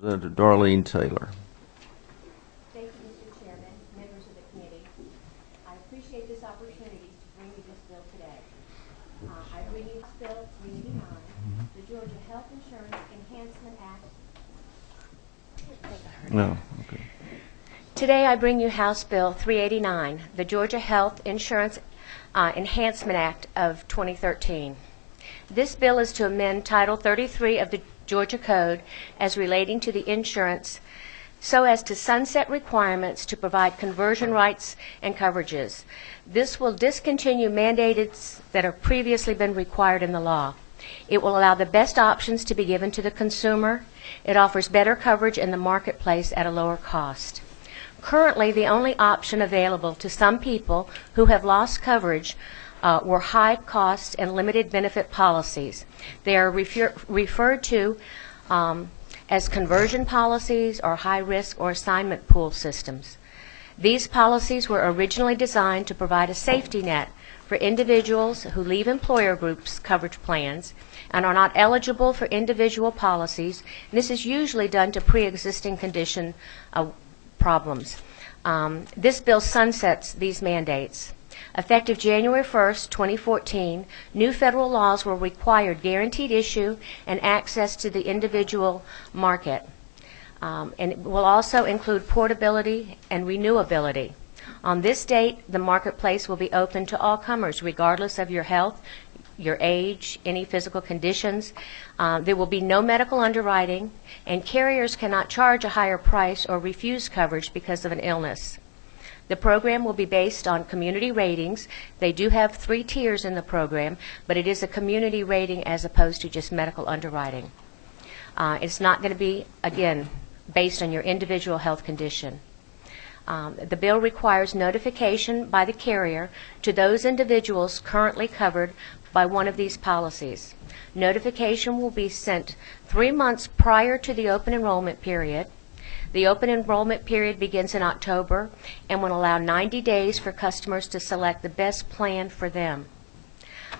Representative Darlene Taylor. Thank you, Mr. Chairman, members of the committee. I appreciate this opportunity to bring you this bill today. I bring you Bill 389, the Georgia Health Insurance Enhancement Act. No, okay. Today I bring you House Bill 389, the Georgia Health Insurance Enhancement Act of 2013. This bill is to amend Title 33 of the Georgia Code as relating to the insurance so as to sunset requirements to provide conversion rights and coverages. This will discontinue mandates that have previously been required in the law. It will allow the best options to be given to the consumer. It offers better coverage in the marketplace at a lower cost. Currently, the only option available to some people who have lost coverage were high cost and limited benefit policies. They are referred to as conversion policies or high risk or assignment pool systems. These policies were originally designed to provide a safety net for individuals who leave employer groups coverage plans and are not eligible for individual policies. And this is usually done to pre-existing condition problems. This bill sunsets these mandates. Effective January 1st, 2014, new federal laws will require guaranteed issue and access to the individual market. And it will also include portability and renewability. On this date, the marketplace will be open to all comers, regardless of your health, your age, any physical conditions. There will be no medical underwriting, and carriers cannot charge a higher price or refuse coverage because of an illness. The program will be based on community ratings. They do have 3 tiers in the program, but it is a community rating as opposed to just medical underwriting. It's not going to be, again, based on your individual health condition. The bill requires notification by the carrier to those individuals currently covered by one of these policies. Notification will be sent 3 months prior to the open enrollment period. The open enrollment period begins in October and will allow 90 days for customers to select the best plan for them.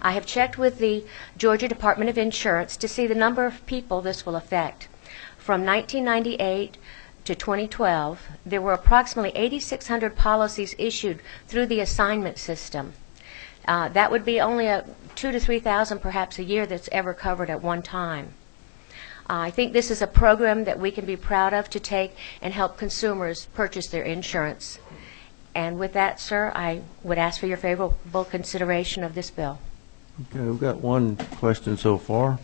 I have checked with the Georgia Department of Insurance to see the number of people this will affect. From 1998 to 2012, there were approximately 8,600 policies issued through the assignment system. That would be only 2,000 to 3,000 perhaps a year that's ever covered at one time. I think this is a program that we can be proud of to take and help consumers purchase their insurance. And with that, sir, I would ask for your favorable consideration of this bill. Okay, we've got one question so far.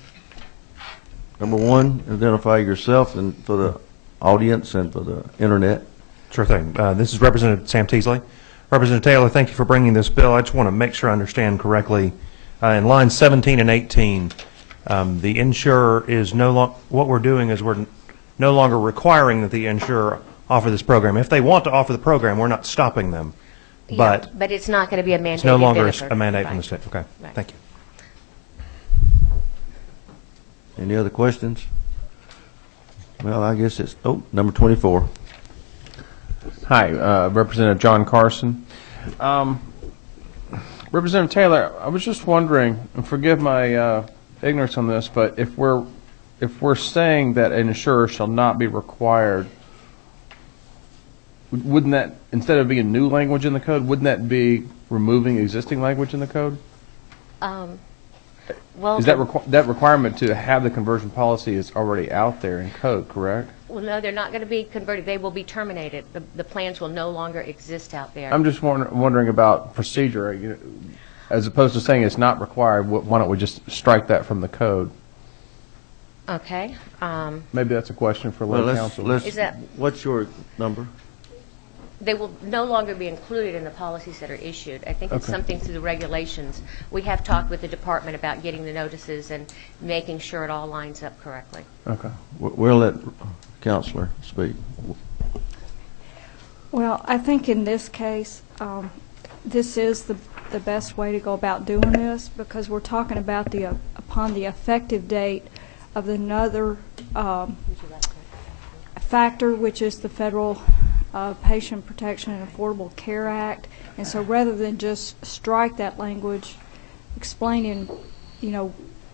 Number 1, identify yourself and for the audience and for the internet. Sure thing. This is Representative Sam Teasley. Representative Taylor, thank you for bringing this bill. I just want to make sure I understand correctly. In lines 17 and 18, the insurer is what we're doing is we're no longer requiring that the insurer offer this program. If they want to offer the program, we're not stopping them. But it's not going to be a mandate. It's no longer a mandate from the state. Okay, Right. Thank you. Any other questions? Well, I guess it's, number 24. Hi, Representative John Carson. Representative Taylor, I was just wondering, and forgive my ignorance on this, but if we're saying that an insurer shall not be required, wouldn't that, instead of being new language in the code, wouldn't that be removing existing language in the code? Well, Is that requirement to have the conversion policy is already out there in code, correct? well, no, they're not going to be converted. They will be terminated. The plans will no longer exist out there. I'm just wondering about procedure. As opposed to saying it's not required, why don't we just strike that from the code? Okay. Maybe that's a question for legal counsel. Is that- What's your number? They will no longer be included in the policies that are issued. I think it's Okay. something through the regulations. We have talked with the department about getting the notices and making sure it all lines up correctly. Okay. We'll let Counselor speak. Well, I think in this case, this is the best way to go about doing this, because we're talking about upon the effective date of another factor, which is the federal Patient Protection and Affordable Care Act. And so rather than just strike that language explaining,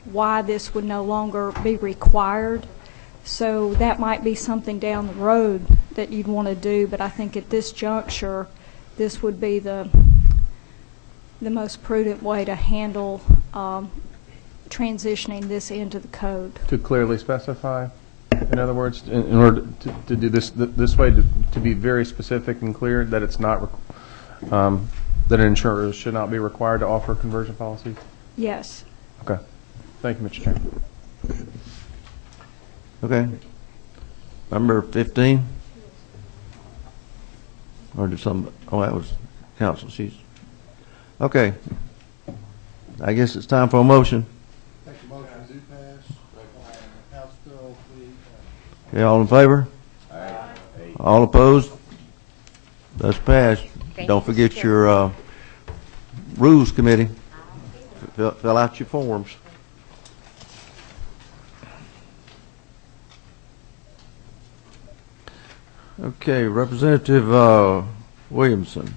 why this would no longer be required, So that might be something down the road that you'd want to do, but I think at this juncture, this would be the most prudent way to handle transitioning this into the code. To clearly specify, in other words, in order to do this way, to be very specific and clear that it's not, that insurers should not be required to offer conversion policies? Yes. Okay. Thank you, Mr. Chairman. Okay. Number 15? Or did some, oh, that was council. She's, okay. I guess it's time for a motion. Make a motion to pass House Bill 3. Okay, all in favor? All opposed? That's passed. Thank Don't you, forget Mr. your rules committee. Fill out your forms. Okay, Representative Williamson.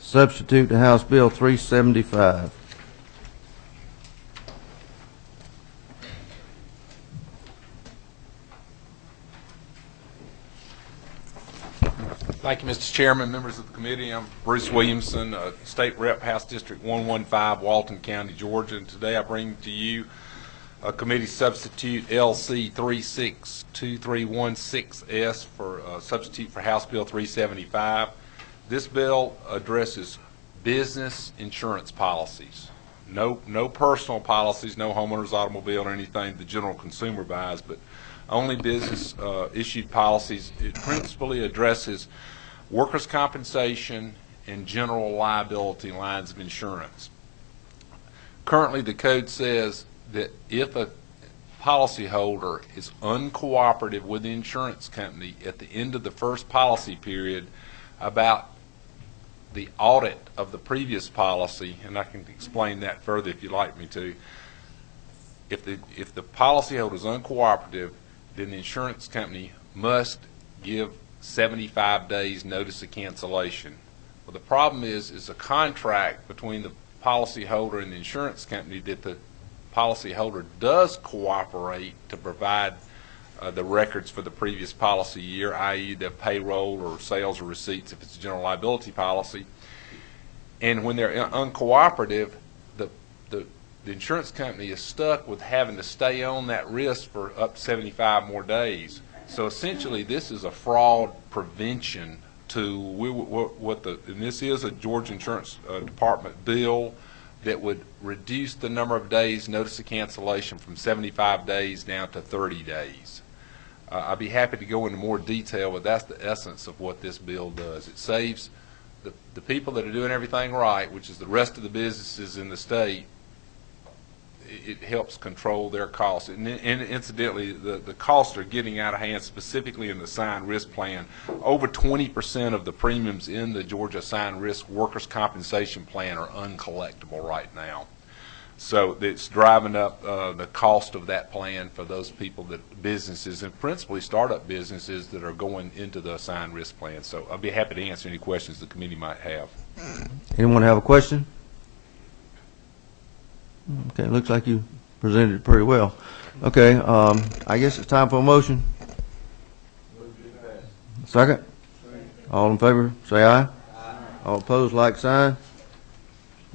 Substitute to House Bill 375. Thank you, Mr. Chairman, members of the committee. I'm Bruce Williamson, State Rep, House District 115, Walton County, Georgia. And today I bring to you a committee substitute LC 362316S for substitute for House Bill 375. This bill addresses business insurance policies. No personal policies, no homeowner's automobile or anything the general consumer buys, but only business issued policies. It principally addresses workers' compensation and general liability lines of insurance. Currently, the code says that if a policyholder is uncooperative with the insurance company at the end of the first policy period about the audit of the previous policy, and I can explain that further if you'd like me to, if the policyholder is uncooperative, then the insurance company must give 75 days notice of cancellation. Well, the problem is a contract between the policyholder and the insurance company that the policyholder does cooperate to provide the records for the previous policy year, i.e. the payroll or sales or receipts if it's a general liability policy. And when they're uncooperative, the insurance company is stuck with having to stay on that risk for up to 75 more days. So essentially, this is a fraud prevention tool. And this is a Georgia Insurance Department bill that would reduce the number of days notice of cancellation from 75 days down to 30 days. I'd be happy to go into more detail, but that's the essence of what this bill does. It saves the people that are doing everything right, which is the rest of the businesses in the state. It helps control their costs. And incidentally, the costs are getting out of hand, specifically in the assigned risk plan. Over 20% of the premiums in the Georgia assigned risk workers' compensation plan are uncollectible right now. So it's driving up the cost of that plan for those people, businesses, and principally startup businesses that are going into the assigned risk plan. So I'll be happy to answer any questions the committee might have. Anyone have a question? Okay, looks like you presented it pretty well. Okay, I guess it's time for a motion. Second? All in favor, say aye. All opposed, like sign.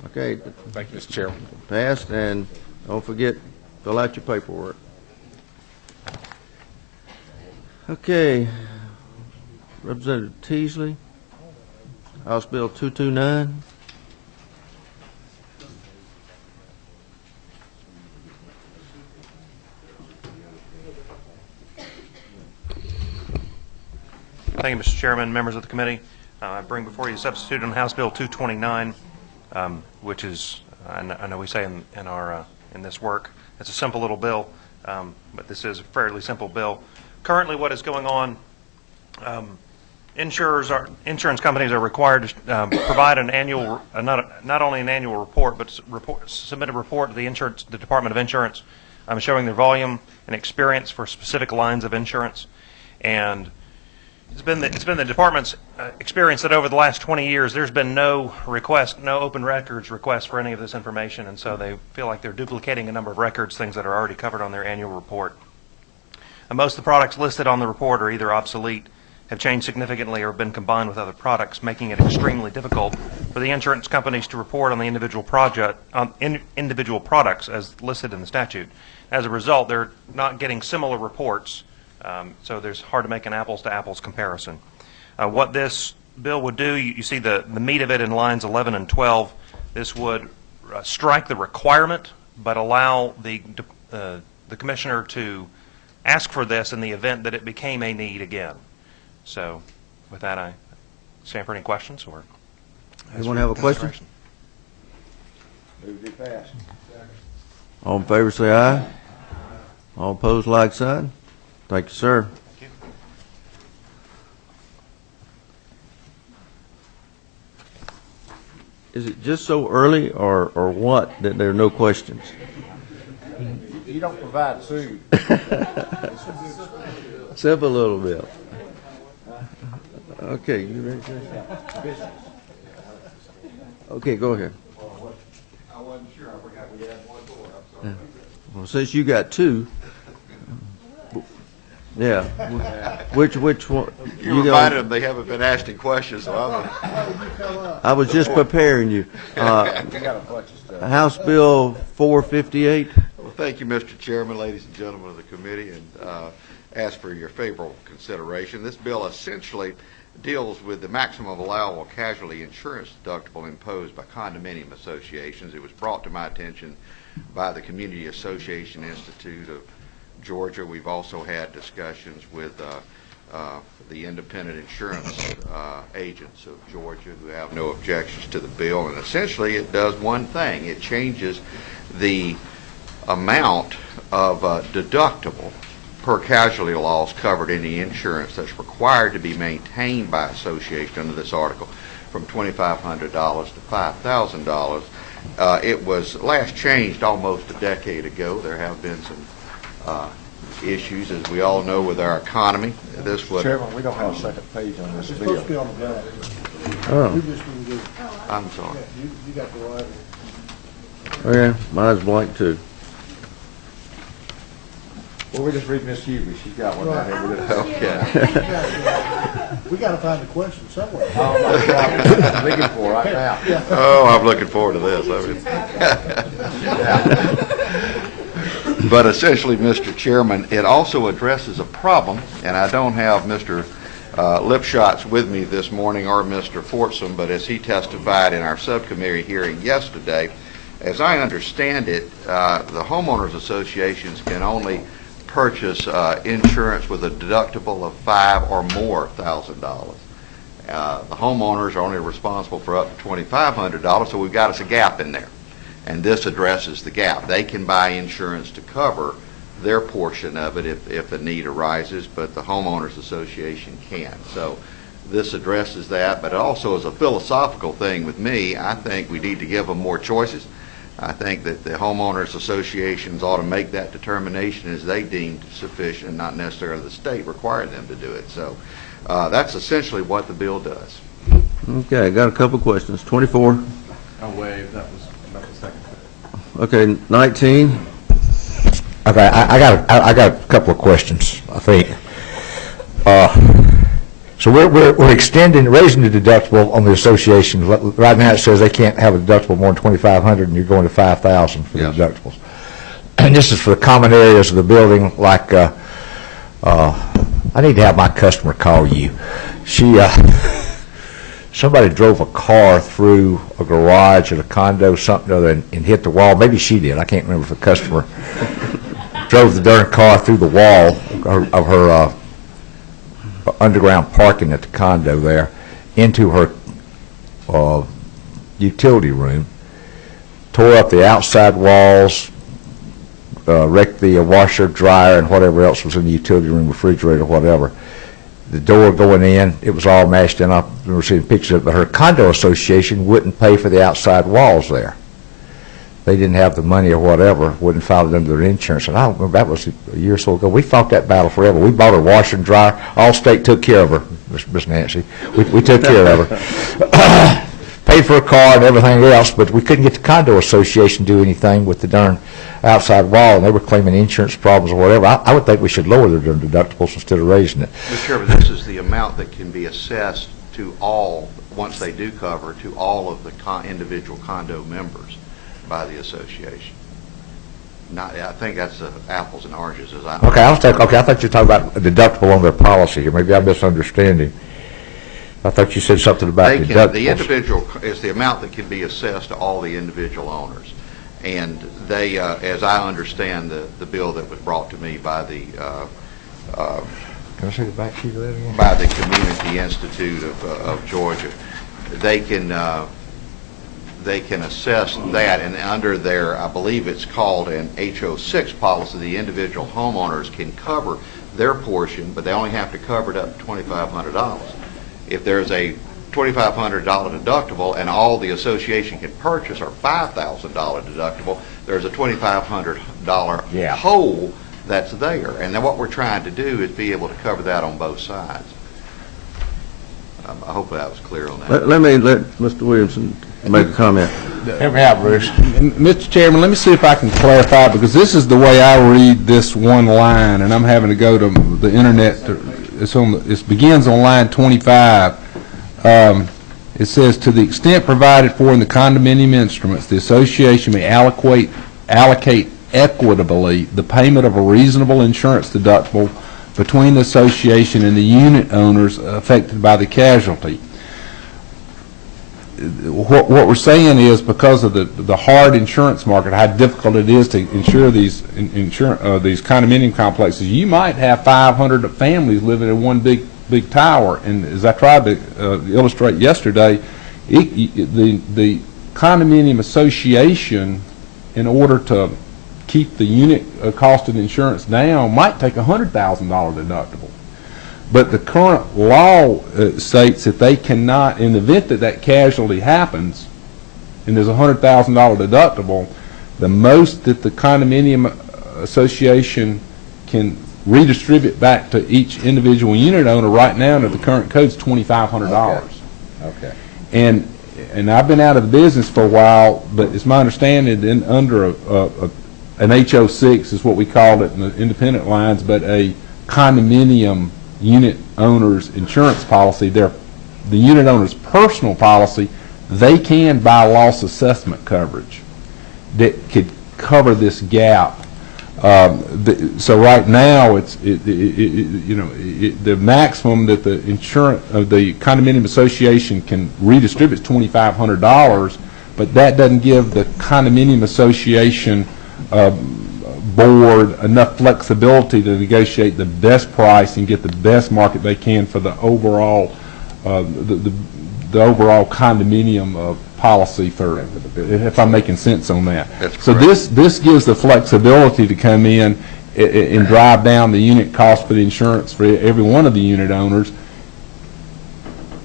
Okay, Thank you, Mr. Chairman. passed, and don't forget, fill out your paperwork. Okay, Representative Teasley, House Bill 229. Thank you, Mr. Chairman, members of the committee. I bring before you a substitute on House Bill 229, which is, I know we say in this work, it's a simple little bill, but this is a fairly simple bill. Currently, what is going on, insurance companies are required to provide an annual, not only an annual report, but submit a report to the Department of Insurance, showing their volume and experience for specific lines of insurance. And it's been the department's experience that over the last 20 years, there's been no open records request for any of this information, and so they feel like they're duplicating a number of records, things that are already covered on their annual report. Most of the products listed on the report are either obsolete, have changed significantly, or have been combined with other products, making it extremely difficult for the insurance companies to report on the individual products as listed in the statute. As a result, they're not getting similar reports, so there's hard to make an apples-to-apples comparison. What this bill would do, you see the meat of it in lines 11 and 12. This would strike the requirement, but allow the commissioner to ask for this in the event that it became a need again. So, with that, I stand for any questions or. Anyone have a question? consideration. Move to pass. All in favor, say aye. All opposed, like sign. Thank you, sir. Thank you. Is it just so early or what that there are no questions? You don't provide food. Sip a little bit. Okay, you ready to say something? Okay, go ahead. I wasn't sure. I forgot we had one more. I'm sorry. Well, since you got two, yeah. Which one? You reminded them they haven't been asking questions, so I'm I was just preparing you. We got a bunch of stuff. House Bill 458. Well, thank you, Mr. Chairman, ladies and gentlemen of the committee, and ask for your favorable consideration. This bill essentially deals with the maximum allowable casualty insurance deductible imposed by condominium associations. It was brought to my attention by the Community Association Institute of Georgia. We've also had discussions with the independent insurance agents of Georgia who have no objections to the bill. And essentially it does one thing. It changes the amount of deductible per casualty loss covered in the insurance that's required to be maintained by association under this article from $2,500 to $5,000. It was last changed almost a decade ago. There have been some issues, as we all know, with our economy. This would. Chairman, we don't have a second page on this It's bill. supposed to be on the back. Oh, We just need to do, I'm sorry. you got the right. okay. Mine's blank too. Well, we just read Miss Hubie. She's got one down here. We're gonna- Okay. We gotta find the question somewhere. Oh, that's what I'm looking for right now. Oh, I'm looking forward to this. But essentially, Mr. Chairman, it also addresses a problem, and I don't have Mr. Lipschutz with me this morning or Mr. Fortson, but as he testified in our subcommittee hearing yesterday, as I understand it, the homeowners associations can only purchase insurance with a deductible of $5,000 or more. The homeowners are only responsible for up to $2,500, so we've got us a gap in there. And this addresses the gap. They can buy insurance to cover their portion of it if a need arises, but the homeowners association can't. So this addresses that, but it also is a philosophical thing with me. I think we need to give them more choices. I think that the homeowners associations ought to make that determination as they deem sufficient, and not necessarily the state require them to do it. So that's essentially what the bill does. Okay, got a couple questions. 24. I'll waive. That was about the second. Okay, 19. Okay, I got a couple of questions, I think. So we're extending, raising the deductible on the association. Right now it says they can't have a deductible more than $2,500, and you're going to $5,000 for the Yes. deductibles. And this is for the common areas of the building, like, I need to have my customer call you. Somebody drove a car through a garage at a condo, something or other, and hit the wall. Maybe she did. I can't remember if the customer drove the darn car through the wall of her underground parking at the condo there into her utility room, tore up the outside walls, wrecked the washer, dryer, and whatever else was in the utility room, refrigerator, whatever. The door going in, it was all mashed in. I remember seeing pictures of it, but her condo association wouldn't pay for the outside walls there. They didn't have the money or whatever, wouldn't file it under their insurance. And I don't remember, that was a year or so ago. We fought that battle forever. We bought her washer and dryer. Allstate took care of her, Miss Nancy. We took care of her. paid for a car and everything else, but we couldn't get the condo association to do anything with the darn outside wall, and they were claiming insurance problems or whatever. I would think we should lower their deductibles instead of raising it. Mr. Chairman, this is the amount that can be assessed to all, once they do cover, to all of the individual condo members by the association. I think that's apples and oranges as I. Okay, I thought you were talking about a deductible on their policy here. Maybe I'm misunderstanding. I thought you said something about deductibles. The individual is the amount that can be assessed to all the individual owners. And they, as I understand the bill that was brought to me by the Can I see the back sheet of that again? by the Community Institute of Georgia, they can assess that, and under their, I believe it's called an HO6 policy, the individual homeowners can cover their portion, but they only have to cover it up to $2,500. If there's a $2,500 deductible and all the association can purchase are $5,000 deductible, there's a $2,500 hole that's there. And then what we're trying to do is be able to cover that on both sides. I hope that was clear on that. Let Mr. Williamson make a comment. Help me out, Bruce. Mr. Chairman, let me see if I can clarify, because this is the way I read this one line, and I'm having to go to the internet. It begins on line 25. It says, to the extent provided for in the condominium instruments, the association may allocate equitably the payment of a reasonable insurance deductible between the association and the unit owners affected by the casualty. What we're saying is, because of the hard insurance market, how difficult it is to insure these condominium complexes, you might have 500 families living in one big tower. And as I tried to illustrate yesterday, the condominium association, in order to keep the unit cost of insurance down, might take a $100,000 deductible. But the current law states that they cannot, in the event that casualty happens, and there's a $100,000 deductible, the most that the condominium association can redistribute back to each individual unit owner right now under the current code is $2,500. Okay. And I've been out of the business for a while, but it's my understanding that under an HO6 is what we called it in the independent lines, but a condominium unit owner's insurance policy, the unit owner's personal policy, they can buy loss assessment coverage that could cover this gap. So right now, the maximum that the condominium association can redistribute is $2,500, but that doesn't give the condominium association board enough flexibility to negotiate the best price and get the best market they can for the overall the overall condominium policy, for if I'm making sense on that. That's so correct. this gives the flexibility to come in and drive down the unit cost for the insurance for every one of the unit owners,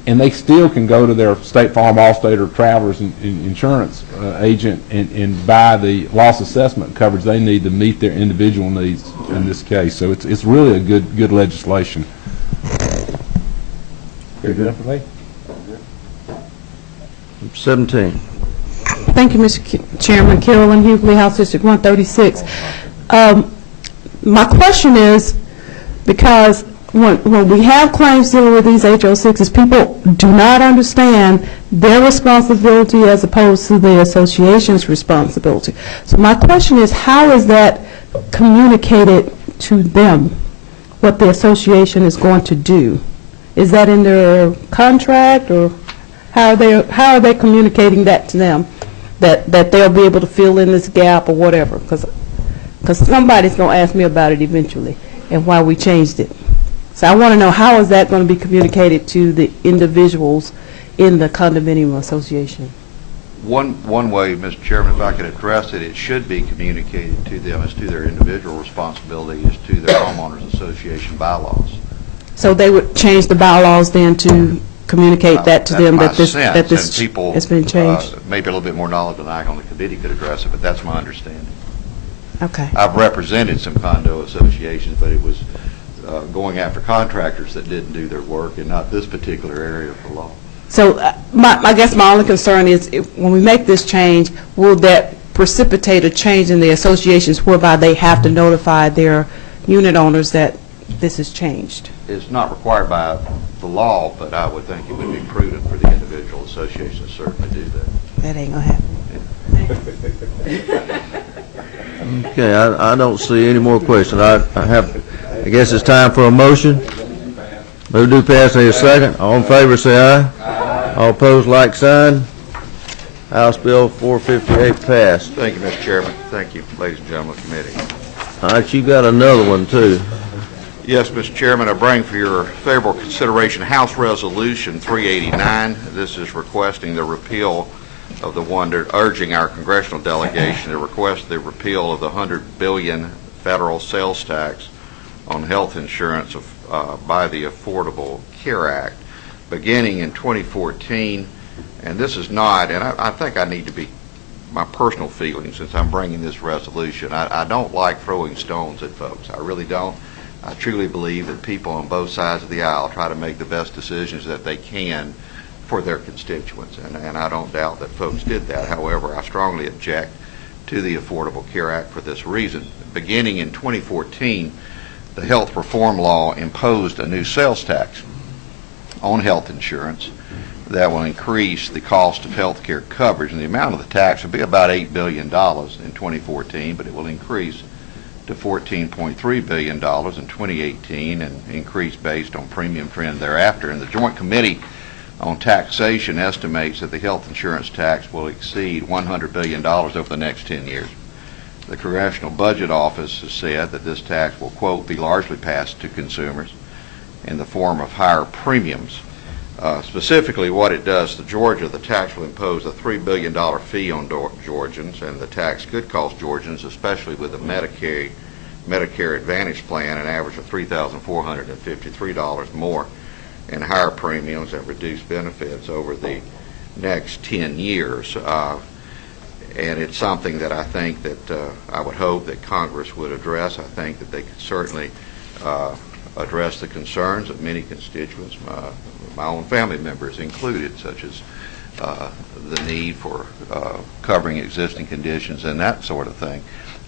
and they still can go to their State Farm, Allstate, or Travelers insurance agent and buy the loss assessment coverage they need to meet their individual needs in this case. So it's really a good legislation. Good enough for me? 17. Thank you, Mr. Chairman. Carolyn Hughley, House District 136. My question is, because when we have claims dealing with these HO6s, people do not understand their responsibility as opposed to the association's responsibility. So my question is, how is that communicated to them, what the association is going to do? Is that in their contract, or how are they communicating that to them, that they'll be able to fill in this gap or whatever? Because somebody's going to ask me about it eventually and why we changed it. So I want to know, how is that going to be communicated to the individuals in the condominium association? One way, Mr. Chairman, if I could address it, it should be communicated to them as to their individual responsibility, as to their homeowners association bylaws. So they would change the bylaws then to communicate that to them, that this people, has been changed? Maybe a little bit more knowledge than I on the committee could address it, but that's my understanding. Okay. I've represented some condo associations, but it was going after contractors that didn't do their work and not this particular area of the law. So I guess my only concern is when we make this change, will that precipitate a change in the associations whereby they have to notify their unit owners that this has changed? It's not required by the law, but I would think it would be prudent for the individual associations to certainly do that. That ain't going to happen. Okay, I don't see any more questions. I guess it's time for a motion. Move to pass, need a second. All in favor, say aye. All opposed, like sign. House Bill 458 passed. Thank you, Mr. Chairman. Thank you, ladies and gentlemen of the committee. All right, you got another one, too. Yes, Mr. Chairman, I bring for your favorable consideration House Resolution 389. This is requesting the repeal of the one urging our congressional delegation to request the repeal of the $100 billion federal sales tax on health insurance by the Affordable Care Act beginning in 2014. And this is not, and I think I need to be, my personal feeling since I'm bringing this resolution, I don't like throwing stones at folks. I really don't. I truly believe that people on both sides of the aisle try to make the best decisions that they can for their constituents, and I don't doubt that folks did that. However, I strongly object to the Affordable Care Act for this reason. Beginning in 2014, the health reform law imposed a new sales tax on health insurance that will increase the cost of health care coverage, and the amount of the tax will be about $8 billion in 2014, but it will increase to $14.3 billion in 2018 and increase based on premium trend thereafter. And the Joint Committee on Taxation estimates that the health insurance tax will exceed $100 billion over the next 10 years. The Congressional Budget Office has said that this tax will, quote, be largely passed to consumers in the form of higher premiums. Specifically, what it does to Georgia, the tax will impose a $3 billion fee on Georgians, and the tax could cost Georgians, especially with a Medicare Advantage plan, an average of $3,453 more in higher premiums and reduced benefits over the next 10 years. And it's something that I think that I would hope that Congress would address. I think that they could certainly address the concerns of many constituents, my own family members included, such as the need for covering existing conditions and that sort of thing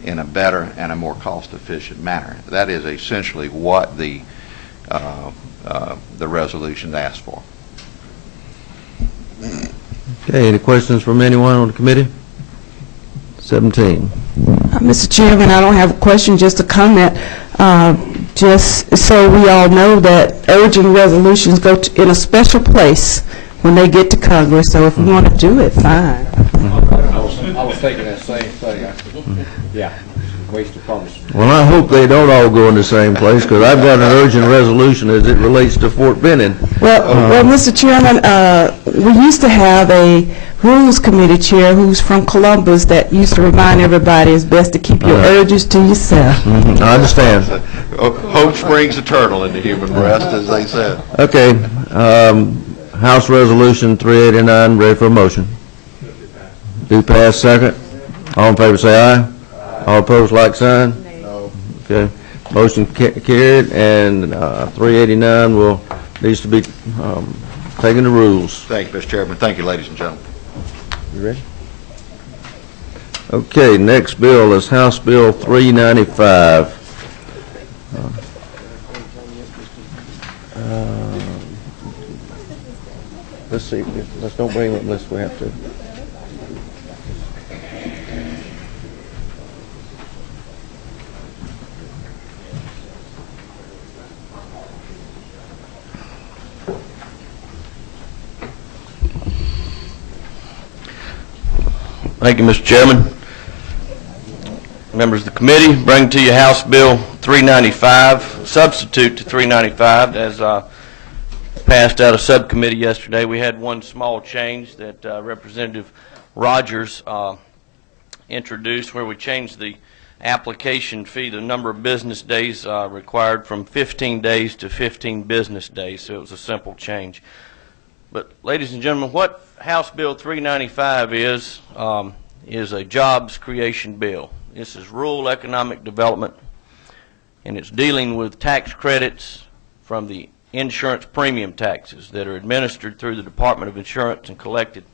in a better and a more cost-efficient manner. That is essentially what the resolution asks for. Okay, any questions from anyone on the committee? 17. Mr. Chairman, I don't have a question, just a comment. Just so we all know that urgent resolutions go in a special place when they get to Congress. So if we want to do it, fine. I was thinking that same thing. Yeah, waste of Congress. Well, I hope they don't all go in the same place, because I've got an urgent resolution as it relates to Fort Benning. Well, Mr. Chairman, we used to have a Rules Committee chair who's from Columbus that used to remind everybody it's best to keep your urges to yourself. I understand. Hope springs eternal in the human breast, as they said. Okay, House Resolution 389, ready for a motion. Do pass, second. All in favor say aye. All opposed, like sign. No. Okay, motion carried, and 389 needs to be taken to rules. Thank you, Mr. Chairman. Thank you, ladies and gentlemen. You ready? Okay, next bill is House Bill 395. Let's see, let's don't bring it unless we have to. Thank you, Mr. Chairman. Members of the committee, bring to you House Bill 395, substitute to 395, as passed out of subcommittee yesterday. We had one small change that Representative Rogers introduced, where we changed the application fee, the number of business days required, from 15 days to 15 business days, so it was a simple change. But, ladies and gentlemen, what House Bill 395 is a jobs creation bill. This is rural economic development, and it's dealing with tax credits from the insurance premium taxes that are administered through the Department of Insurance and collected.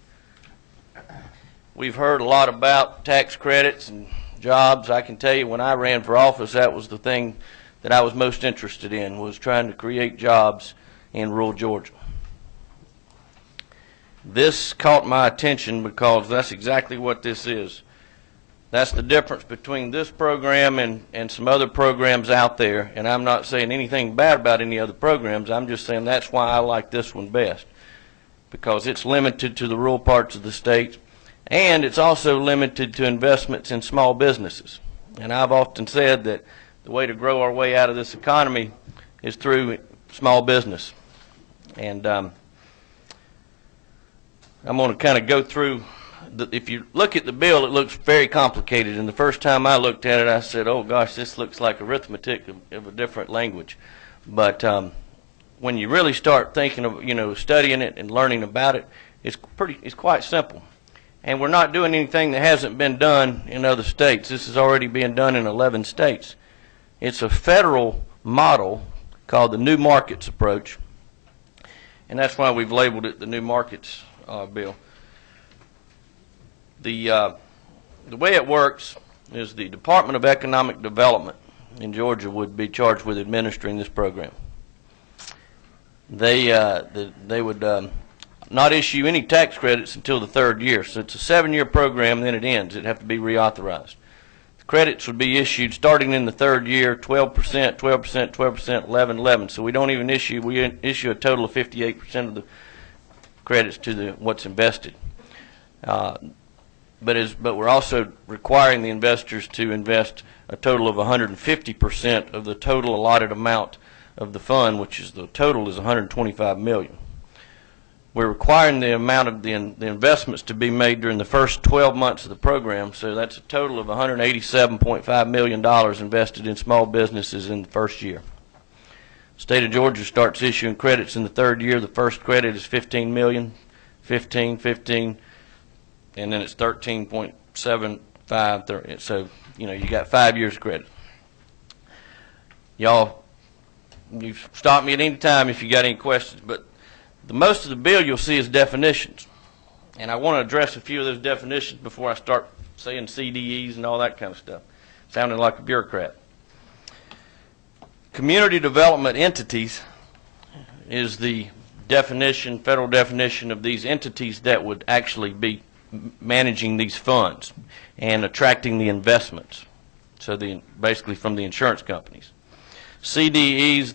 We've heard a lot about tax credits and jobs. I can tell you when I ran for office, that was the thing that I was most interested in, was trying to create jobs in rural Georgia. This caught my attention because that's exactly what this is. That's the difference between this program and some other programs out there, and I'm not saying anything bad about any other programs. I'm just saying that's why I like this one best, because it's limited to the rural parts of the state, and it's also limited to investments in small businesses. And I've often said that the way to grow our way out of this economy is through small business. And I'm going to kind of go through. If you look at the bill, it looks very complicated. And the first time I looked at it, I said, oh, gosh, this looks like arithmetic of a different language. But when you really start thinking of, studying it and learning about it, it's quite simple. And we're not doing anything that hasn't been done in other states. This is already being done in 11 states. It's a federal model called the New Markets Approach, and that's why we've labeled it the New Markets Bill. The way it works is the Department of Economic Development in Georgia would be charged with administering this program. They would not issue any tax credits until the third year. So it's a 7-year program, then it ends. It'd have to be reauthorized. The credits would be issued starting in the third year, 12%, 12%, 12%, 11, 11. So we don't even issue, we issue a total of 58% of the credits to what's invested. But we're also requiring the investors to invest a total of 150% of the total allotted amount of the fund, which is the total is $125 million. We're requiring the amount of the investments to be made during the first 12 months of the program, so that's a total of $187.5 million invested in small businesses in the first year. The state of Georgia starts issuing credits in the third year. The first credit is $15 million, 15, 15, and then it's 13.75, 30. So, you got 5 years credit. Y'all, you stop me at any time if you got any questions, but most of the bill you'll see is definitions. And I want to address a few of those definitions before I start saying CDEs and all that kind of stuff. Sounding like a bureaucrat. Community development entities is the definition, federal definition of these entities that would actually be managing these funds and attracting the investments. So basically from the insurance companies. CDEs,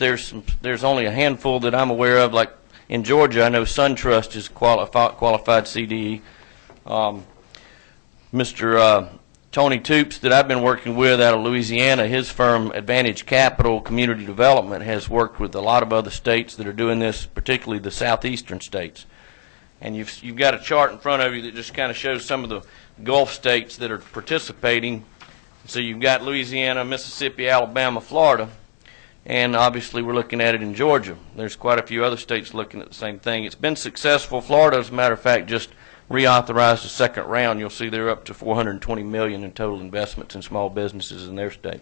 there's only a handful that I'm aware of. Like in Georgia, I know SunTrust is qualified CDE. Mr. Tony Toops that I've been working with out of Louisiana, his firm Advantage Capital Community Development has worked with a lot of other states that are doing this, particularly the southeastern states. And you've got a chart in front of you that just kind of shows some of the Gulf states that are participating. So you've got Louisiana, Mississippi, Alabama, Florida, and obviously we're looking at it in Georgia. There's quite a few other states looking at the same thing. It's been successful. Florida, as a matter of fact, just reauthorized the second round. You'll see they're up to $420 million in total investments in small businesses in their state.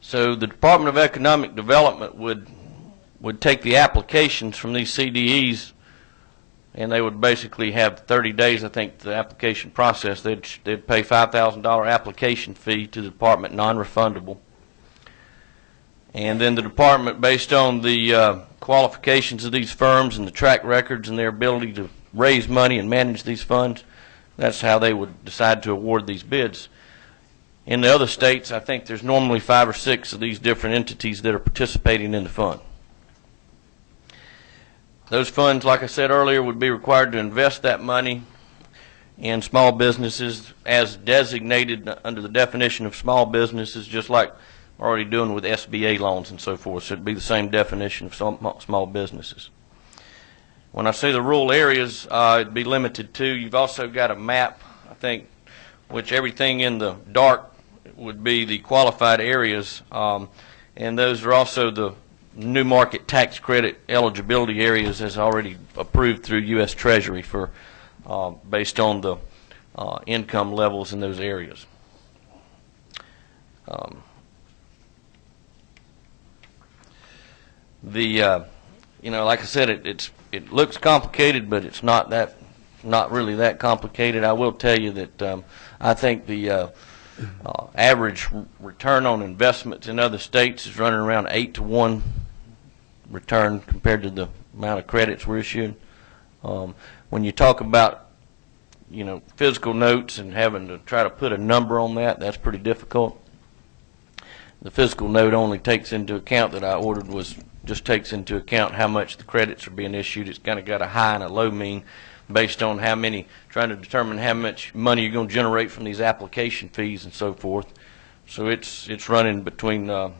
So the Department of Economic Development would take the applications from these CDEs, and they would basically have 30 days, I think, the application process. They'd pay $5,000 application fee to the department, non-refundable. And then the department, based on the qualifications of these firms and the track records and their ability to raise money and manage these funds, that's how they would decide to award these bids. In the other states, I think there's normally 5 or 6 of these different entities that are participating in the fund. Those funds, like I said earlier, would be required to invest that money in small businesses as designated under the definition of small businesses, just like we're already doing with SBA loans and so forth. So it'd be the same definition of small businesses. When I say the rural areas, it'd be limited to, you've also got a map, I think, which everything in the dark would be the qualified areas, and those are also the new market tax credit eligibility areas as already approved through U.S. Treasury for based on the income levels in those areas. like I said, it looks complicated, but it's not really that complicated. I will tell you that I think the average return on investments in other states is running around 8-to-1 return compared to the amount of credits we're issuing. When you talk about physical notes and having to try to put a number on that, that's pretty difficult. The physical note only takes into account that I ordered just takes into account how much the credits are being issued. It's kind of got a high and a low mean based on trying to determine how much money you're going to generate from these application fees and so forth. So it's running between I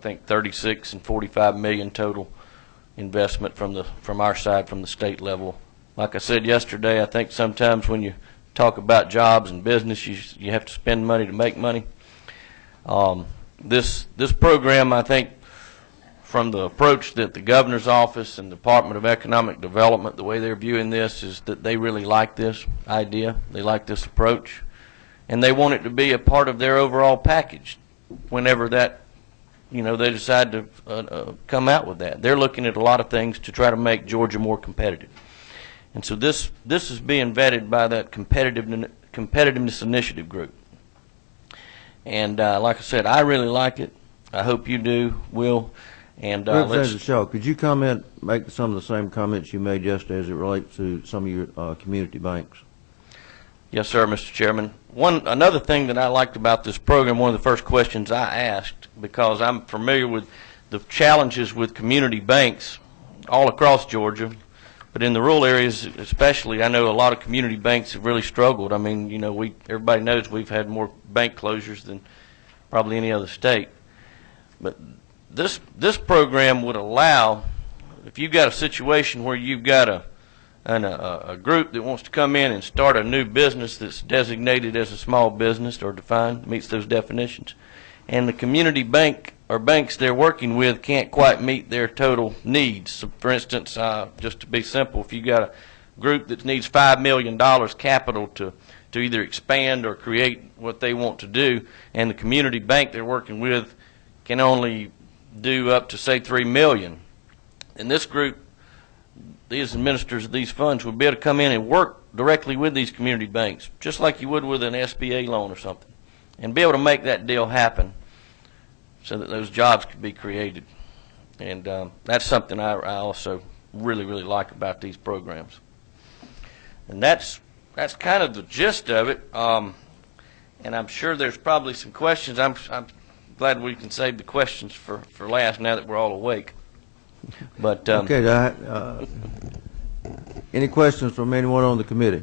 think 36 and 45 million total investment from our side, from the state level. Like I said yesterday, I think sometimes when you talk about jobs and business, you have to spend money to make money. This program, I think, from the approach that the governor's office and the Department of Economic Development, the way they're viewing this is that they really like this idea. They like this approach, and they want it to be a part of their overall package whenever that, they decide to come out with that. They're looking at a lot of things to try to make Georgia more competitive. And so this is being vetted by that competitiveness initiative group. And like I said, I really like it. I hope you do, Will. And Representative Shaw, could you make some of the same comments you made yesterday as it relates to some of your community banks? Yes, sir, Mr. Chairman. Another thing that I liked about this program, one of the first questions I asked, because I'm familiar with the challenges with community banks all across Georgia, but in the rural areas especially, I know a lot of community banks have really struggled. I mean, everybody knows we've had more bank closures than probably any other state. But this program would allow, if you've got a situation where you've got a group that wants to come in and start a new business that's designated as a small business or defined, meets those definitions, and the community bank or banks they're working with can't quite meet their total needs. So for instance, just to be simple, if you've got a group that needs $5 million capital to either expand or create what they want to do, and the community bank they're working with can only do up to, say, $3 million, and this group, these administrators of these funds, would be able to come in and work directly with these community banks, just like you would with an SBA loan or something, and be able to make that deal happen so that those jobs could be created. And that's something I also really, really like about these programs. And that's kind of the gist of it. And I'm sure there's probably some questions. I'm glad we can save the questions for last now that we're all awake. But Okay, any questions from anyone on the committee?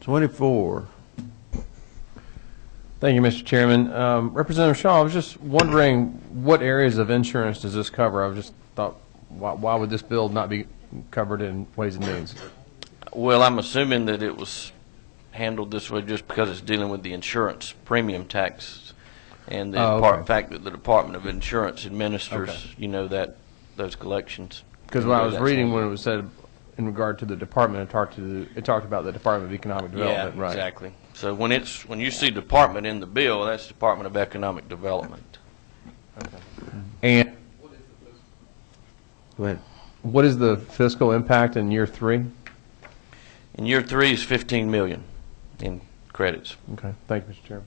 24. Thank you, Mr. Chairman. Representative Shaw, I was just wondering what areas of insurance does this cover? I just thought, why would this bill not be covered in Ways and Means? Well, I'm assuming that it was handled this way just because it's dealing with the insurance premium tax and the fact that the Department of Insurance administers, those collections. Because when I was reading, when it was said in regard to the department, it talked about the Department of Economic Development, yeah, right? Exactly. So when you see department in the bill, that's Department of Economic Development. Okay. And Go ahead. what is the fiscal impact in year 3? In year 3 is $15 million in credits. Okay. Thank you, Mr. Chairman.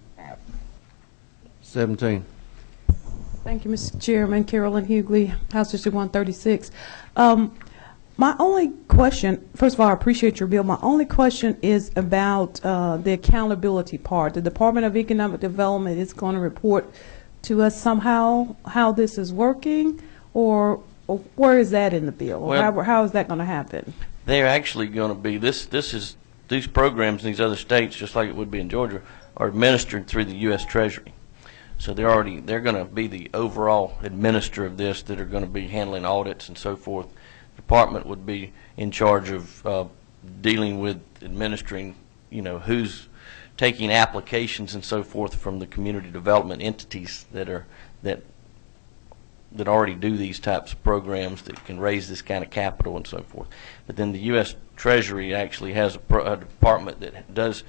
17. Thank you, Mr. Chairman. Carolyn Hughley, House District 136. My only question, first of all, I appreciate your bill. My only question is about the accountability part. The Department of Economic Development is going to report to us somehow how this is working, or where is that in the bill? Well, how is that going to happen? They're actually going to be, these programs in these other states, just like it would be in Georgia, are administered through the U.S. Treasury. So they're going to be the overall administrator of this, that are going to be handling audits and so forth. The department would be in charge of dealing with administering, who's taking applications and so forth from the community development entities that already do these types of programs that can raise this kind of capital and so forth. But then the U.S. Treasury actually has a department that does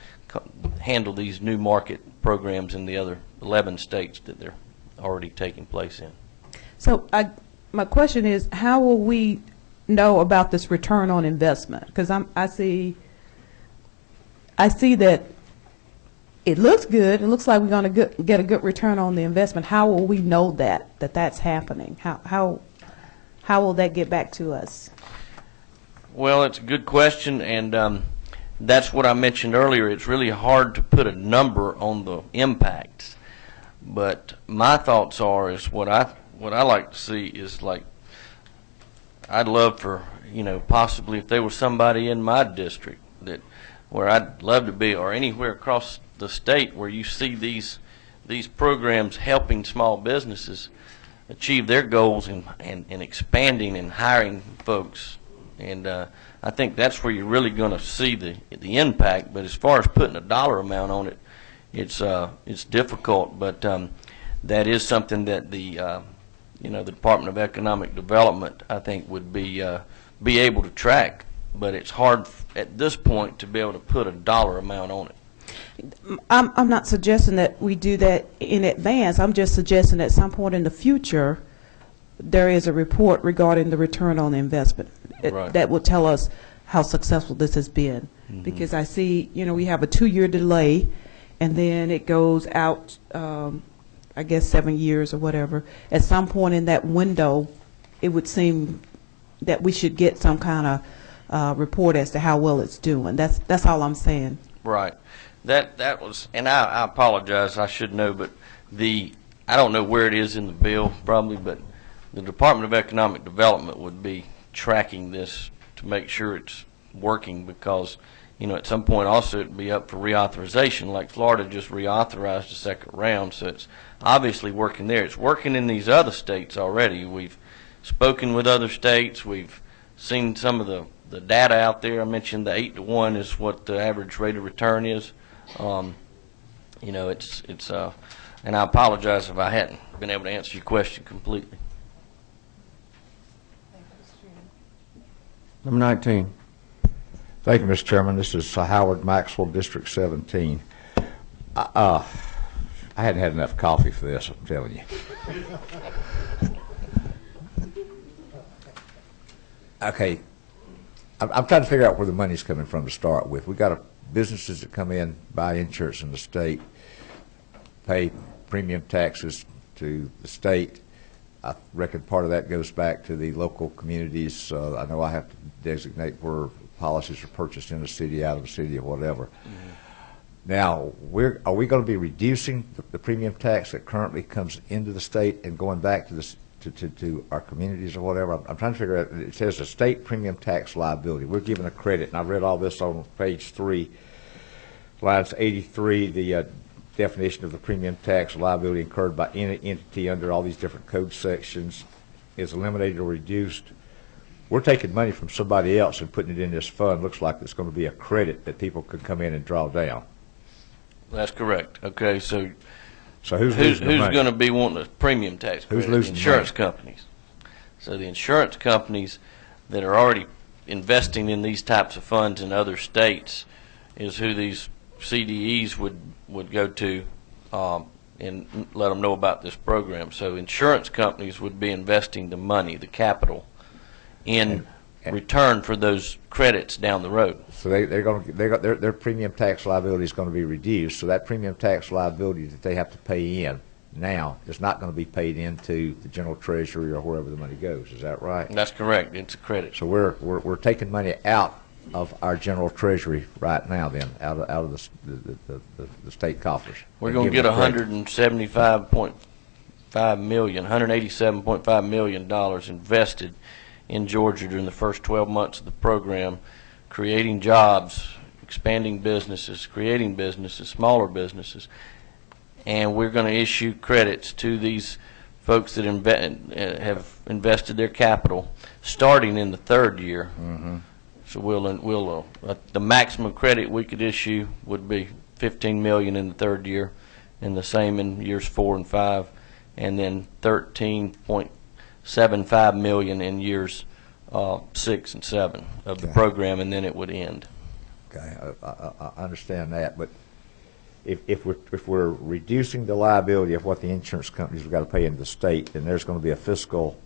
handle these new market programs in the other 11 states that they're already taking place in. So my question is, how will we know about this return on investment? Because I see that it looks good. It looks like we're going to get a good return on the investment. How will we know that that's happening? How will that get back to us? Well, it's a good question, and that's what I mentioned earlier. It's really hard to put a number on the impacts. But my thoughts are is what I like to see is, like, I'd love for, possibly if there was somebody in my district that where I'd love to be, or anywhere across the state where you see these programs helping small businesses achieve their goals and expanding and hiring folks. And I think that's where you're really going to see the impact. But as far as putting a dollar amount on it, it's difficult. But that is something that the Department of Economic Development, I think, would be able to track. But it's hard at this point to be able to put a dollar amount on it. I'm not suggesting that we do that in advance. I'm just suggesting at some point in the future there is a report regarding the return on investment Right. that will tell us how successful this has been. Mm-hmm. Because I see, we have a 2-year delay, and then it goes out, I guess 7 years or whatever. At some point in that window, it would seem that we should get some kind of report as to how well it's doing. That's all I'm saying. Right. That was, and I apologize, I should know, but I don't know where it is in the bill probably, but the Department of Economic Development would be tracking this to make sure it's working, because at some point also it'd be up for reauthorization, like Florida just reauthorized a second round, so it's obviously working there. It's working in these other states already. We've spoken with other states. We've seen some of the data out there. I mentioned the 8-to-1 is what the average rate of return is. It's and I apologize if I hadn't been able to answer your question completely. Number 19. Thank you, Mr. Chairman. This is Howard Maxwell, District 17. I hadn't had enough coffee for this, I'm telling you. Okay, I'm trying to figure out where the money's coming from to start with. We've got businesses that come in, buy insurance in the state, pay premium taxes to the state. I reckon part of that goes back to the local communities. I know I have to designate where policies are purchased in the city, out of the city, or whatever. Mm-hmm. Now, are we going to be reducing the premium tax that currently comes into the state and going back to our communities or whatever? I'm trying to figure out. It says a state premium tax liability. We're given a credit, and I read all this on page 3, lines 83. The definition of the premium tax liability incurred by any entity under all these different code sections is eliminated or reduced. We're taking money from somebody else and putting it in this fund. Looks like it's going to be a credit that people could come in and draw down. That's correct. Okay, so who's going to be wanting a premium tax credit? Who's losing the insurance money? companies. So the insurance companies that are already investing in these types of funds in other states is who these CDEs would go to and let them know about this program. So insurance companies would be investing the money, the capital, in return for those credits down the road. So their premium tax liability is going to be reduced. So that premium tax liability that they have to pay in now is not going to be paid into the general treasury or wherever the money goes. Is that right? That's correct. It's a credit. So we're taking money out of our general treasury right now, then, out of the state coffers. We're going to get $187.5 million invested in Georgia during the first 12 months of the program, creating jobs, expanding businesses, creating businesses, smaller businesses, and we're going to issue credits to these folks that have invested their capital starting in the third year. Mm-hmm. So the maximum credit we could issue would be $15 million in the third year, and the same in years 4 and 5, and then $13.75 million in years 6 and 7 of the program, and then it would end. Okay, I understand that, but if we're reducing the liability of what the insurance companies have got to pay into the state, then there's going to be a fiscal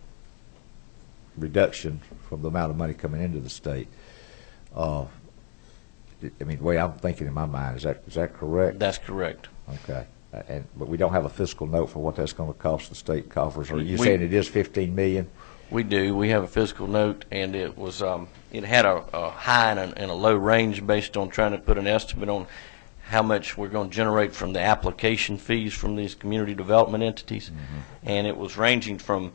reduction from the amount of money coming into the state. I mean, the way I'm thinking in my mind, is that correct? That's correct. Okay. But we don't have a fiscal note for what that's going to cost the state coffers. Are you We- saying it is 15 million? We do. We have a fiscal note, and it was it had a high and a low range based on trying to put an estimate on how much we're going to generate from the application fees from these community development entities, and it was ranging from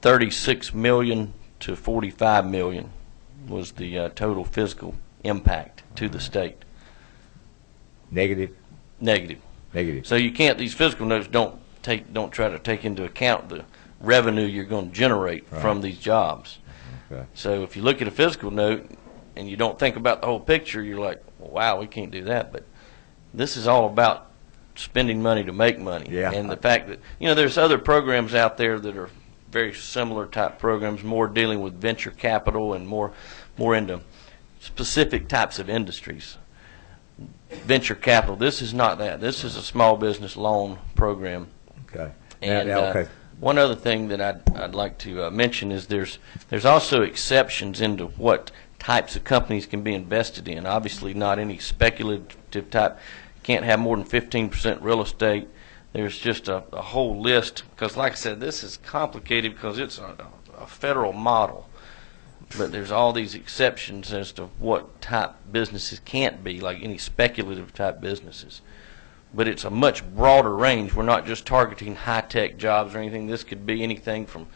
36 million to 45 million was the total fiscal impact to the state. Negative? Negative. Negative. So you can't. These fiscal notes don't try to take into account the revenue you're going to generate from these jobs. Okay. So if you look at a fiscal note and you don't think about the whole picture, you're like, well, wow, we can't do that. But this is all about spending money to make money. Yeah. And the fact that, there's other programs out there that are very similar type programs, more dealing with venture capital and more into specific types of industries. Venture capital, this is not that. This is a small business loan program. Okay. And okay. one other thing that I'd like to mention is there's also exceptions into what types of companies can be invested in. Obviously, not any speculative type. Can't have more than 15% real estate. There's just a whole list, because like I said, this is complicated because it's a federal model. But there's all these exceptions as to what type businesses can't be, like any speculative type businesses. But it's a much broader range. We're not just targeting high-tech jobs or anything. This could be anything from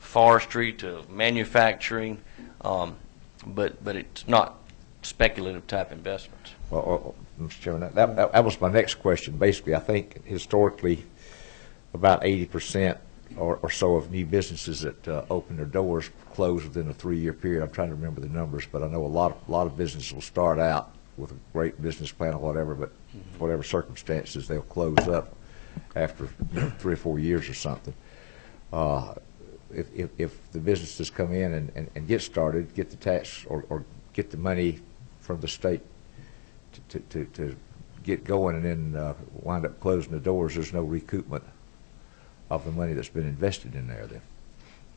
forestry to manufacturing, but it's not speculative type investments. Well, Mr. Chairman, that was my next question. Basically, I think historically about 80% or so of new businesses that open their doors close within a 3-year period. I'm trying to remember the numbers, but I know a lot of businesses will start out with a great business plan or whatever, but for whatever circumstances, they'll close up after 3 or 4 years or something. If the businesses come in and get started, get the tax or get the money from the state to get going and then wind up closing the doors, there's no recoupment of the money that's been invested in there then.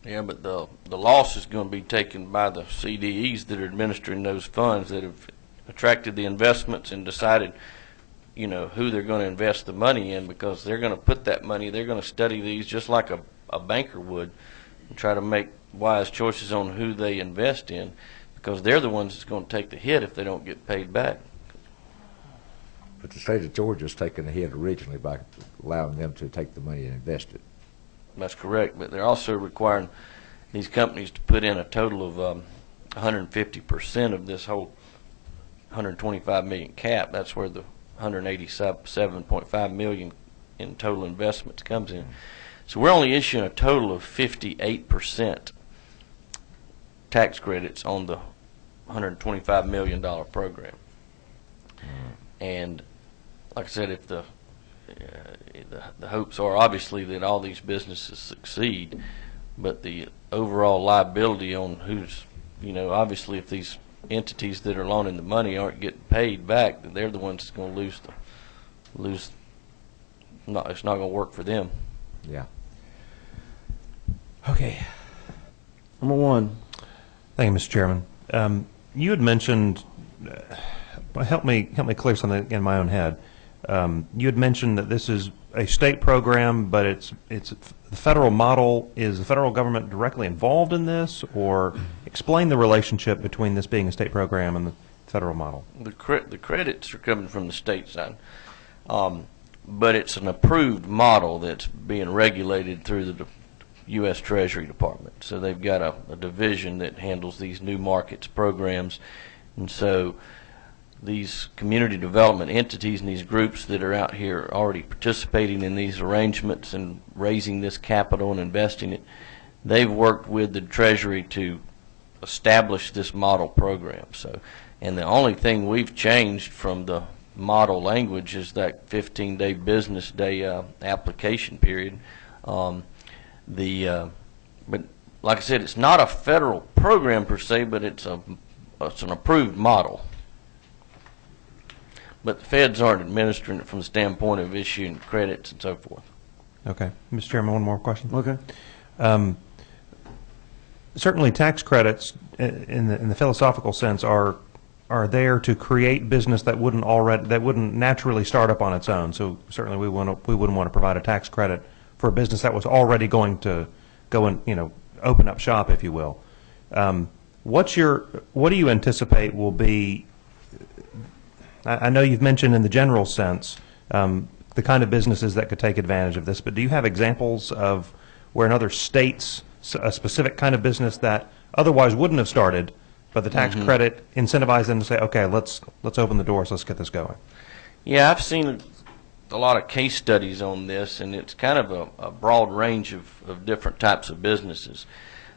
Yeah, but the loss is going to be taken by the CDEs that are administering those funds that have attracted the investments and decided, who they're going to invest the money in, because they're going to put that money, they're going to study these just like a banker would and try to make wise choices on who they invest in, because they're the ones that's going to take the hit if they don't get paid back. But the state of Georgia's taken the hit originally by allowing them to take the money and invest it. That's correct, but they're also requiring these companies to put in a total of 150% of this whole 125 million cap. That's where the 187.5 million in total investments comes in. So we're only issuing a total of 58% tax credits on the $125 million program. And like I said, if the hopes are obviously that all these businesses succeed, but the overall liability on who's, obviously if these entities that are loaning the money aren't getting paid back, then they're the ones that's going to lose. It's not going to work for them. Yeah. Okay. Number one. Thank you, Mr. Chairman. You had mentioned, help me clear something in my own head. You had mentioned that this is a state program, but it's the federal model. Is the federal government directly involved in this, or explain the relationship between this being a state program and the federal model? The credits are coming from the state side, but it's an approved model that's being regulated through the U.S. Treasury Department. So they've got a division that handles these new markets programs, and so these community development entities and these groups that are out here already participating in these arrangements and raising this capital and investing it, they've worked with the Treasury to establish this model program. So, and the only thing we've changed from the model language is that 15-day business day application period. But like I said, it's not a federal program per se, but it's an approved model. but the feds aren't administering it from the standpoint of issuing credits and so forth. Okay. Mr. Chairman, one more question. Okay. Certainly, tax credits, in the philosophical sense, are there to create business that wouldn't naturally start up on its own. So certainly, we wouldn't want to provide a tax credit for a business that was already going to go and open up shop, if you will. What do you anticipate will be? I know you've mentioned in the general sense the kind of businesses that could take advantage of this, but do you have examples of where in other states a specific kind of business that otherwise wouldn't have started, but the tax credit incentivized them to say, okay, let's open the doors, let's get this going? Yeah, I've seen a lot of case studies on this, and it's kind of a broad range of different types of businesses.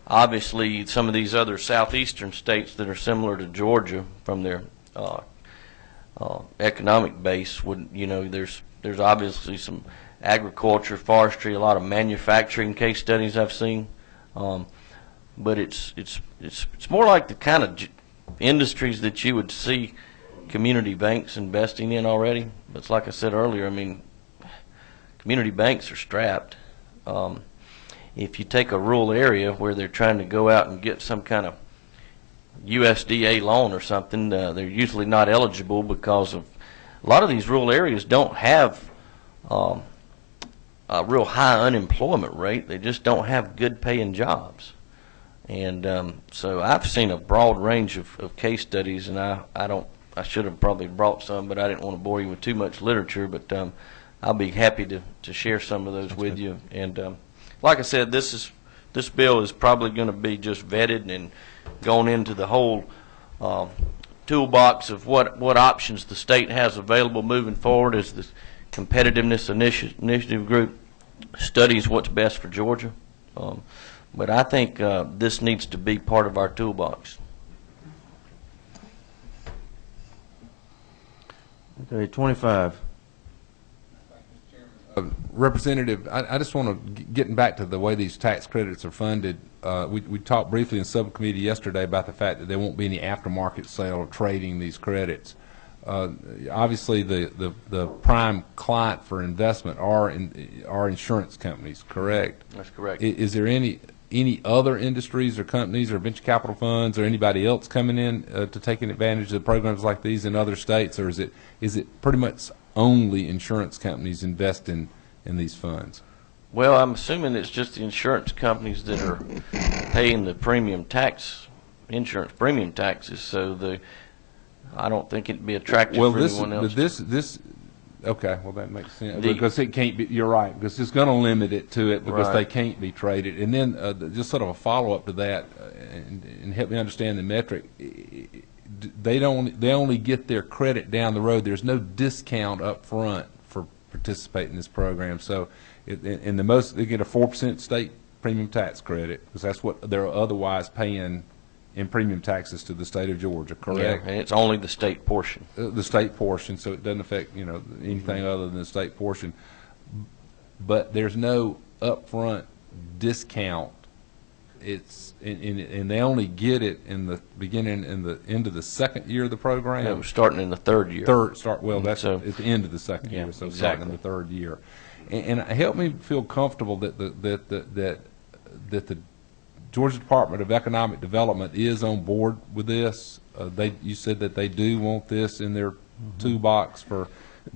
Obviously, some of these other southeastern states that are similar to Georgia from their economic base would, there's obviously some agriculture, forestry, a lot of manufacturing case studies I've seen. But it's more like the kind of industries that you would see community banks investing in already. But it's like I said earlier, I mean, community banks are strapped. If you take a rural area where they're trying to go out and get some kind of USDA loan or something, they're usually not eligible because of a lot of these rural areas don't have a real high unemployment rate. They just don't have good paying jobs. And so I've seen a broad range of case studies, and I should have probably brought some, but I didn't want to bore you with too much literature, but I'll be happy to share some of those with you. And like I said, this bill is probably going to be just vetted and gone into the whole toolbox of what options the state has available moving forward as the competitiveness initiative group studies what's best for Georgia. But I think this needs to be part of our toolbox. Okay, 25. Representative, I just want to, getting back to the way these tax credits are funded, we talked briefly in subcommittee yesterday about the fact that there won't be any aftermarket sale or trading these credits. Obviously, the prime client for investment are insurance companies, correct? That's correct. Is there any other industries or companies or venture capital funds or anybody else coming in to taking advantage of programs like these in other states, or is it pretty much only insurance companies invest in these funds? Well, I'm assuming it's just the insurance companies that are paying the insurance premium taxes. So I don't think it'd be attractive for anyone else. Okay, well that makes sense, because it can't be. You're right, because it's going to limit it to it because they can't be traded. And then just sort of a follow up to that, and help me understand the metric. They only get their credit down the road. There's no discount up front for participating in this program. So, they get a 4% state premium tax credit because that's what they're otherwise paying in premium taxes to the state of Georgia. Correct? Yeah, and it's only the state portion. The state portion, so it doesn't affect anything other than the state portion. But there's no upfront discount. It's and they only get it in the beginning and the end of the second year of the program. No, starting in the third year. That's at the end of the second year, so exactly. Starting in the third year. And help me feel comfortable that the Georgia Department of Economic Development is on board with this. You said that they do want this in their toolbox for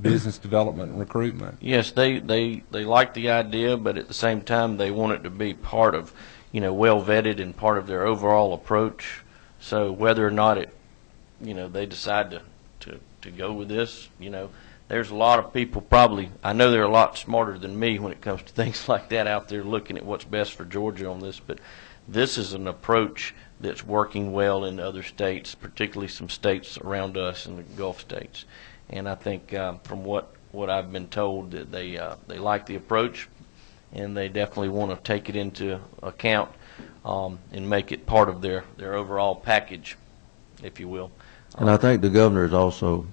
business development and recruitment. Yes, they like the idea, but at the same time they want it to be part of, well vetted and part of their overall approach. So whether or not they decide to go with this, there's a lot of people probably, I know they're a lot smarter than me when it comes to things like that out there looking at what's best for Georgia on this, but this is an approach that's working well in other states, particularly some states around us in the Gulf states. And I think from what I've been told, that they like the approach, and they definitely want to take it into account and make it part of their overall package, if you will. And I think the governor is also.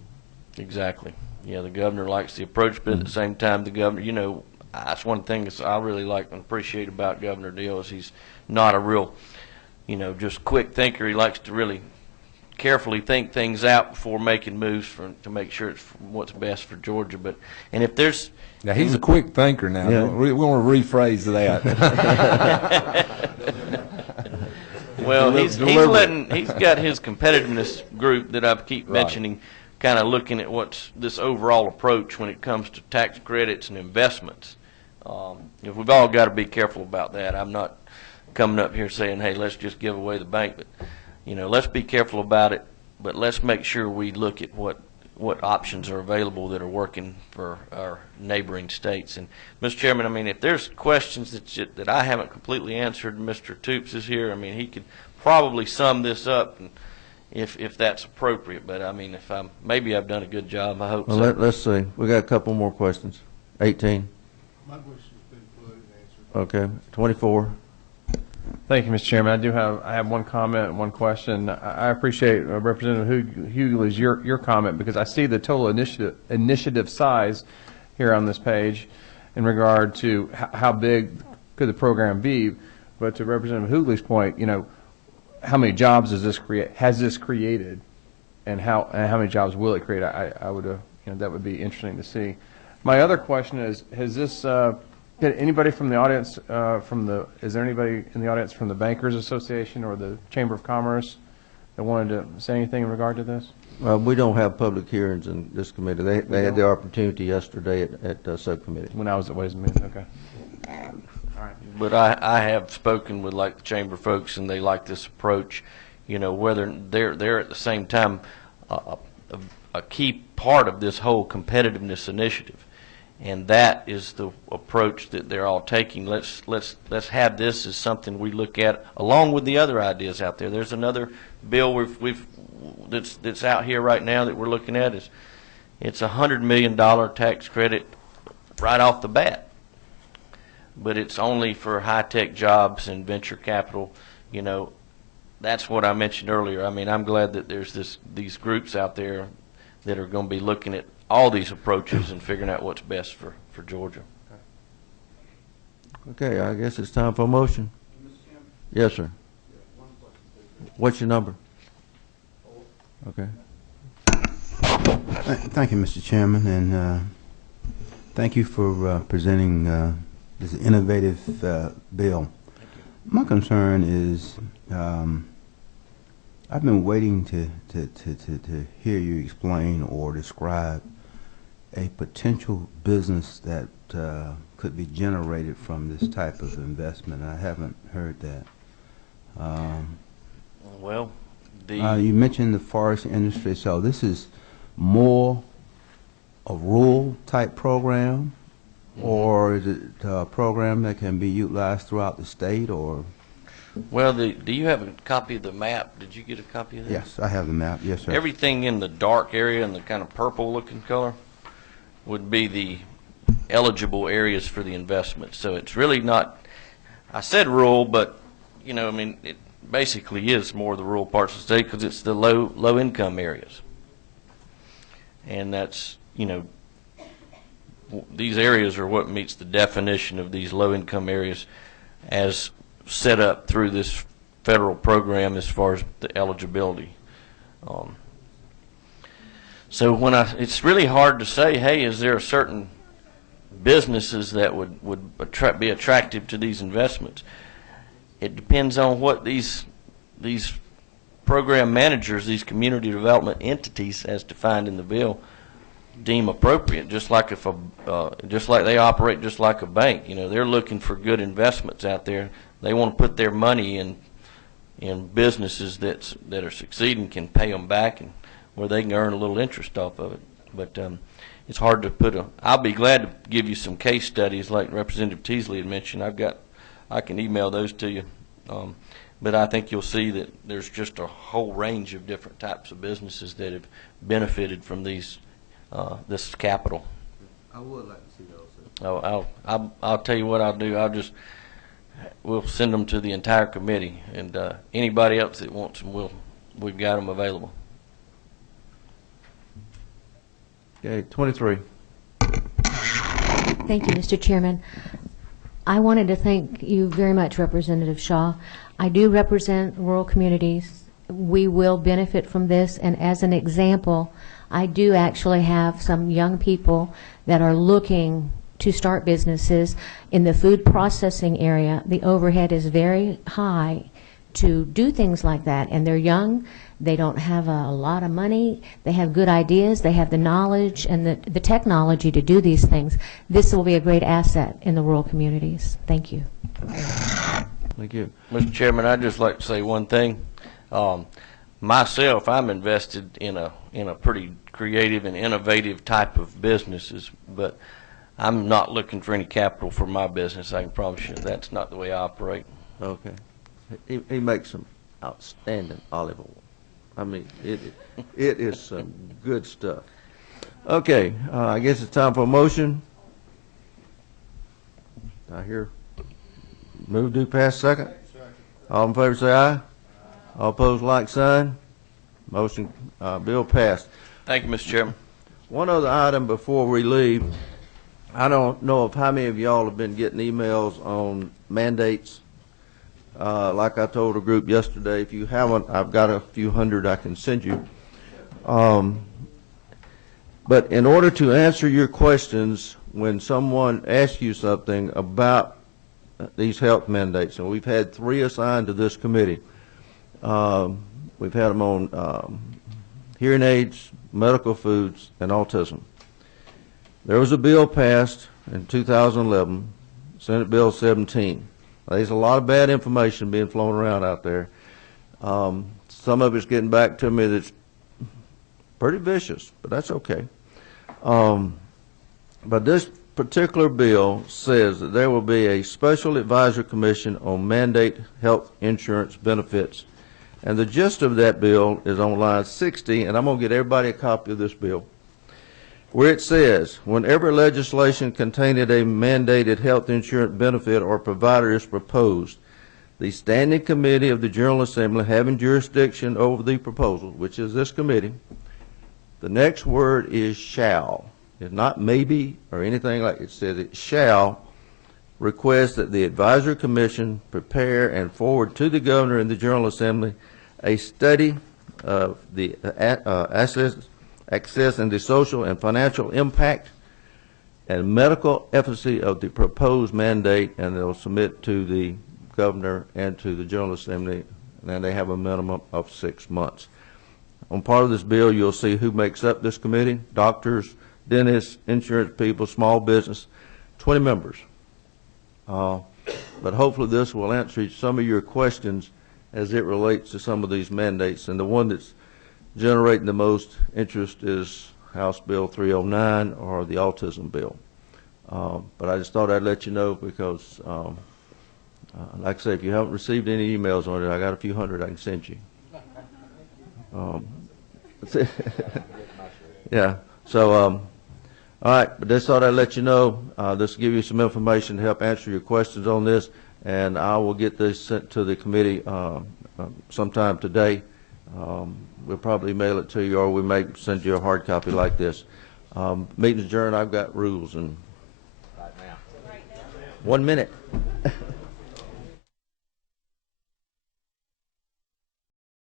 Exactly. Yeah, the governor likes the approach, but at the same time, the governor, that's one thing that I really like and appreciate about Governor Deal is he's not a real, just quick thinker. He likes to really carefully think things out before making moves to make sure it's what's best for Georgia. But, and if there's... Now, he's a quick thinker now. Yeah. We want to rephrase that. Well, he's got his competitiveness group that I keep Right. mentioning, kind of looking at what's this overall approach when it comes to tax credits and investments. If we've all got to be careful about that. I'm not coming up here saying, hey, let's just give away the bank, but let's be careful about it. But let's make sure we look at what options are available that are working for our neighboring states. And, Mr. Chairman, I mean, if there's questions that I haven't completely answered, Mr. Toops is here. I mean, he could probably sum this up if that's appropriate. But, I mean, maybe I've done a good job. I hope Well, so. let's see. We got a couple more questions. 18. My question's been put and answered. Okay. 24. Thank you, Mr. Chairman. I have one comment and one question. I appreciate Representative Hughley's your comment, because I see the total initiative size here on this page in regard to how big could the program be. But to Representative Hughley's point, how many jobs has this created, and how many jobs will it create? I would that would be interesting to see. My other question is, has this anybody from the audience, is there anybody in the audience from the Bankers Association or the Chamber of Commerce that wanted to say anything in regard to this? We don't have public hearings in this committee. They had the opportunity yesterday at subcommittee. When I was at Ways and Means, okay. But I have spoken with the Chamber folks, and they like this approach. Whether they're at the same time a key part of this whole competitiveness initiative. And that is the approach that they're all taking. Let's have this as something we look at along with the other ideas out there. There's another bill that's out here right now that we're looking at. It's $100 million tax credit right off the bat, but it's only for high-tech jobs and venture capital. That's what I mentioned earlier. I mean, I'm glad that there's these groups out there that are going to be looking at all these approaches and figuring out what's best for Georgia. Okay, I guess it's time for a motion. Yes, sir. What's your number? Okay. Thank you, Mr. Chairman, and thank you for presenting this innovative bill. My concern is I've been waiting to hear you explain or describe a potential business that could be generated from this type of investment. I haven't heard that. Well, you mentioned the forest industry, so this is more a rural type program, or is it a program that can be utilized throughout the state, or? Well, do you have a copy of the map? Did you get a copy of that? Yes, I have the map. Yes, sir. Everything in the dark area and the kind of purple-looking color would be the eligible areas for the investment. So it's really not, I said rural, but, I mean, it basically is more the rural parts of the state because it's the low-income areas. And that's, these areas are what meets the definition of these low-income areas as set up through this federal program as far as the eligibility. So it's really hard to say, hey, is there certain businesses that would be attractive to these investments? It depends on what these program managers, these community development entities, as defined in the bill, deem appropriate. Just like they operate just like a bank. They're looking for good investments out there. They want to put their money in businesses that are succeeding, can pay them back, and where they can earn a little interest off of it. But it's hard to put I'll be glad to give you some case studies like Representative Teasley had mentioned. I can email those to you. But I think you'll see that there's just a whole range of different types of businesses that have benefited from this capital. I would like to see those, sir. I'll tell you what I'll do. We'll send them to the entire committee, and anybody else that wants them, we've got them available. Okay, 23. Thank you, Mr. Chairman. I wanted to thank you very much, Representative Shaw. I do represent rural communities we will benefit from this. And as an example, I do actually have some young people that are looking to start businesses in the food processing area. The overhead is very high to do things like that, and they're young. They don't have a lot of money. They have good ideas. They have the knowledge and the technology to do these things. This will be a great asset in the rural communities. Thank you. Thank you. Mr. Chairman, I'd just like to say one thing. Myself, I'm invested in a pretty creative and innovative type of businesses, but I'm not looking for any capital for my business. I can promise you that's not the way I operate. Okay. He makes some outstanding olive oil. I mean, it is some good stuff. Okay, I guess it's time for a motion. I hear move to pass second. All in favor say aye. All opposed like sign. Motion, bill passed. Thank you, Mr. Chairman. One other item before we leave. I don't know of how many of y'all have been getting emails on mandates. Like I told a group yesterday, if you haven't, I've got a few hundred I can send you. But in order to answer your questions when someone asks you something about these health mandates, and we've had 3 assigned to this committee. We've had them on hearing aids, medical foods, and autism. There was a bill passed in 2011, Senate Bill 17. There's a lot of bad information being flown around out there. Some of it's getting back to me that's pretty vicious, but that's okay. But this particular bill says that there will be a special advisory commission on mandate health insurance benefits. And the gist of that bill is on line 60, and I'm going to get everybody a copy of this bill, where it says, whenever legislation containing a mandated health insurance benefit or provider is proposed, the Standing Committee of the General Assembly having jurisdiction over the proposal, which is this committee, the next word is shall. It's not maybe or anything like it. It says it shall request that the Advisory Commission prepare and forward to the Governor and the General Assembly a study of the access and the social and financial impact and medical efficacy of the proposed mandate, and they'll submit to the Governor and to the General Assembly, and they have a minimum of 6 months. On part of this bill, you'll see who makes up this committee: doctors, dentists, insurance people, small business, 20 members. But hopefully this will answer some of your questions as it relates to some of these mandates. And the one that's generating the most interest is House Bill 309 or the autism bill. But I just thought I'd let you know because, like I say, if you haven't received any emails on it, I got a few hundred I can send you. Yeah. So, all right, but just thought I'd let you know. This will give you some information to help answer your questions on this, and I will get this sent to the committee sometime today. We'll probably mail it to you, or we may send you a hard copy like this. Meeting's adjourned. I've got rules and 1 minute.